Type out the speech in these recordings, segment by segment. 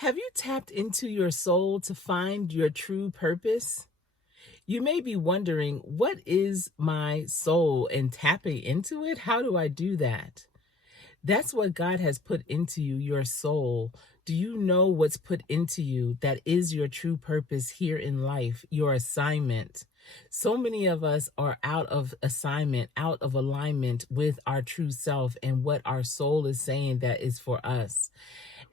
Have you tapped into your soul to find your true purpose? You may be wondering, what is my soul and tapping into it? How do I do that? That's what God has put into you, your soul. Do you know what's put into you that is your true purpose here in life, your assignment? So many of us are out of assignment, out of alignment with our true self and what our soul is saying that is for us.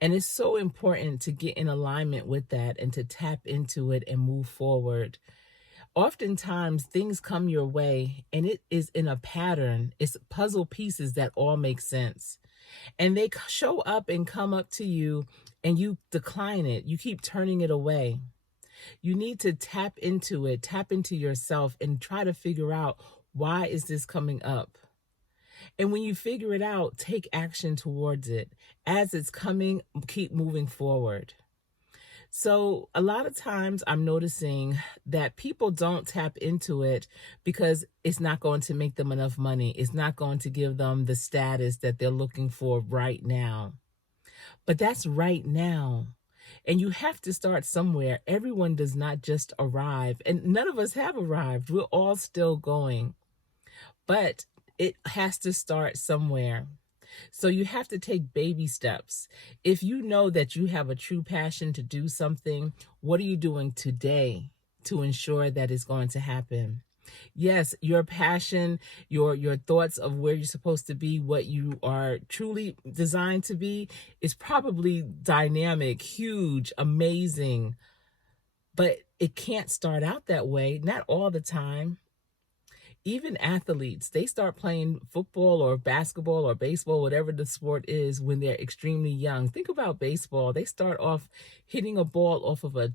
And it's so important to get in alignment with that and to tap into it and move forward. Oftentimes, things come your way and it is in a pattern. It's puzzle pieces that all make sense. And they show up and come up to you and you decline it. You keep turning it away. You need to tap into it, tap into yourself and try to figure out, why is this coming up? And when you figure it out, take action towards it. As it's coming, keep moving forward. So, a lot of times I'm noticing that people don't tap into it because it's not going to make them enough money. It's not going to give them the status that they're looking for right now. But that's right now. And you have to start somewhere. Everyone does not just arrive, and none of us have arrived. We're all still going. But it has to start somewhere. So you have to take baby steps. If you know that you have a true passion to do something, what are you doing today to ensure that it's going to happen? Yes, your passion, your thoughts of where you're supposed to be, what you are truly designed to be, is probably dynamic, huge, amazing, but it can't start out that way, not all the time. Even athletes, they start playing football or basketball or baseball, whatever the sport is, when they're extremely young. Think about baseball. They start off hitting a ball off of a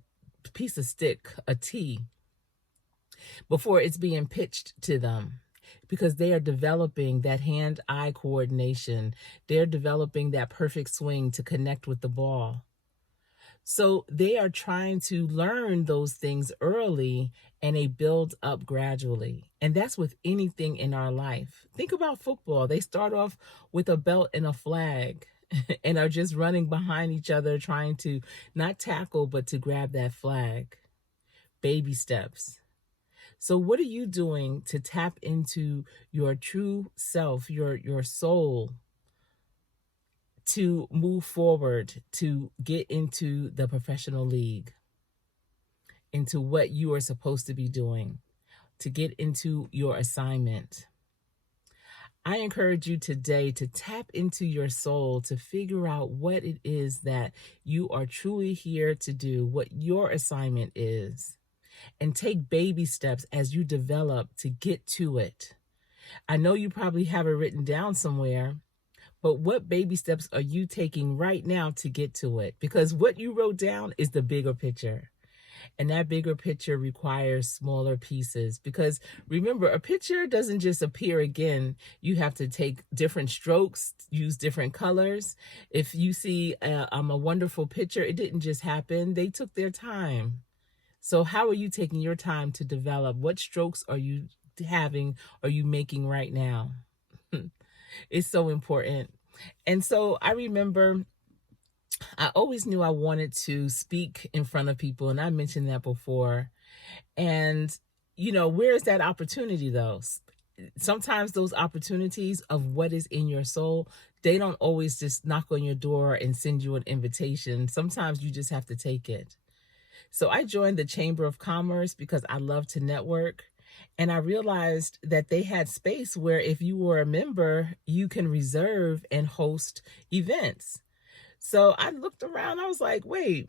piece of stick, a tee, before it's being pitched to them, because they are developing that hand-eye coordination. They're developing that perfect swing to connect with the ball. So they are trying to learn those things early and they build up gradually. And that's with anything in our life. Think about football. They start off with a belt and a flag and are just running behind each other, trying to not tackle, but to grab that flag. Baby steps. So what are you doing to tap into your true self, your soul, to move forward, to get into the professional league, into what you are supposed to be doing, to get into your assignment? I encourage you today to tap into your soul, to figure out what it is that you are truly here to do, what your assignment is, and take baby steps as you develop to get to it. I know you probably have it written down somewhere, but what baby steps are you taking right now to get to it? Because what you wrote down is the bigger picture. And that bigger picture requires smaller pieces, because remember, a picture doesn't just appear again. You have to take different strokes, use different colors. If you see a wonderful picture, it didn't just happen. They took their time. So how are you taking your time to develop? What strokes are you making right now? It's so important. And so I remember I always knew I wanted to speak in front of people, and I mentioned that before. And, where is that opportunity though? Sometimes those opportunities of what is in your soul, they don't always just knock on your door and send you an invitation. Sometimes you just have to take it. So I joined the Chamber of Commerce because I love to network. And I realized that they had space where if you were a member, you can reserve and host events. So I looked around, I was like, wait,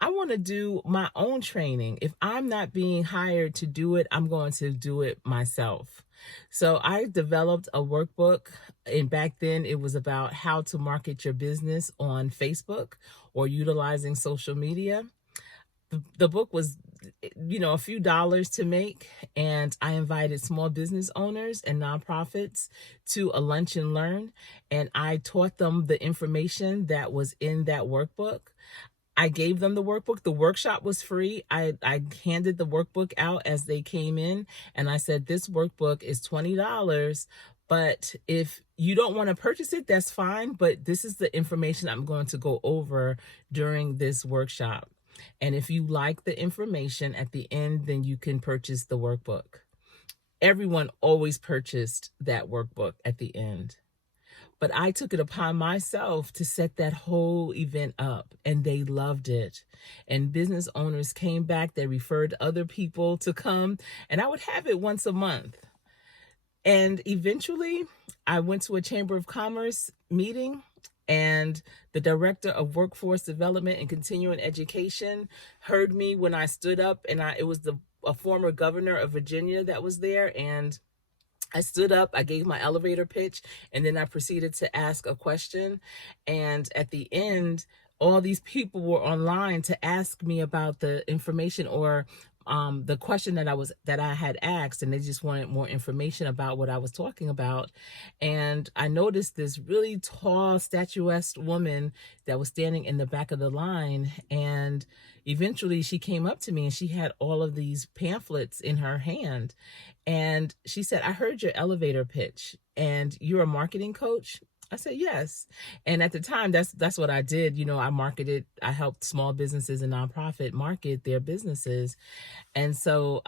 I want to do my own training. If I'm not being hired to do it, I'm going to do it myself. So I developed a workbook, and back then it was about how to market your business on Facebook or utilizing social media. The book was, a few dollars to make, and I invited small business owners and nonprofits to a lunch and learn, and I taught them the information that was in that workbook. I gave them the workbook. The workshop was free. I handed the workbook out as they came in, and I said, this workbook is $20, But if you don't want to purchase it, that's fine. But this is the information I'm going to go over during this workshop. And if you like the information at the end, then you can purchase the workbook. Everyone always purchased that workbook at the end. But I took it upon myself to set that whole event up, and they loved it. And business owners came back, they referred other people to come, and I would have it once a month. And eventually, I went to a Chamber of Commerce meeting, and the director of workforce development and continuing education heard me when I stood up, and it was a former governor of Virginia that was there, and I stood up, I gave my elevator pitch, and then I proceeded to ask a question. And at the end, all these people were online to ask me about the information or the question that I had asked, and they just wanted more information about what I was talking about. And I noticed this really tall, statuesque woman that was standing in the back of the line, and eventually she came up to me and she had all of these pamphlets in her hand. And she said, "I heard your elevator pitch, and you're a marketing coach?" I said, "Yes." And at the time, that's what I did. I helped small businesses and nonprofit market their businesses. And so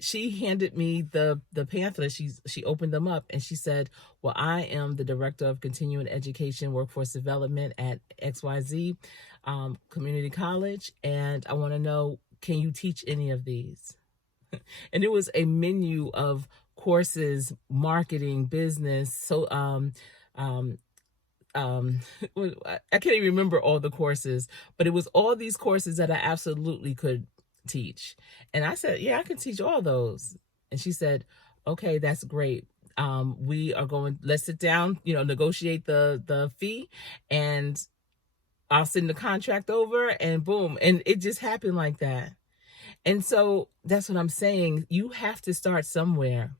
she handed me the pamphlet. She opened them up and she said, "Well, I am the director of continuing education workforce development at XYZ Community College, and I want to know, can you teach any of these?" And it was a menu of courses, marketing, business. So I can't even remember all the courses, but it was all these courses that I absolutely could teach. And I said, "Yeah, I can teach all those." And she said, "Okay, that's great. Let's sit down, negotiate the fee, and I'll send the contract over," and boom. And it just happened like that. And so that's what I'm saying. You have to start somewhere,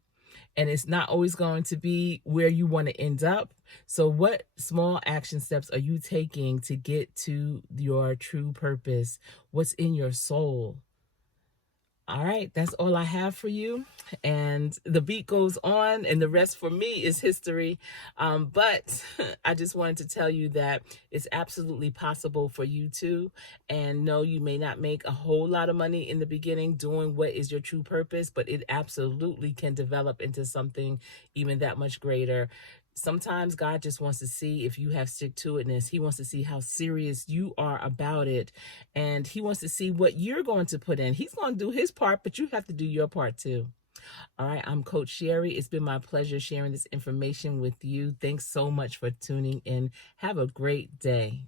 and it's not always going to be where you want to end up. So what small action steps are you taking to get to your true purpose? What's in your soul? All right, that's all I have for you. And the beat goes on, and the rest for me is history. But I just wanted to tell you that it's absolutely possible for you too. And no, you may not make a whole lot of money in the beginning doing what is your true purpose, but it absolutely can develop into something even that much greater. Sometimes God just wants to see if you have stick-to-itness. He wants to see how serious you are about it. And he wants to see what you're going to put in. He's going to do his part, but you have to do your part too. All right, I'm Coach Sherry. It's been my pleasure sharing this information with you. Thanks so much for tuning in. Have a great day.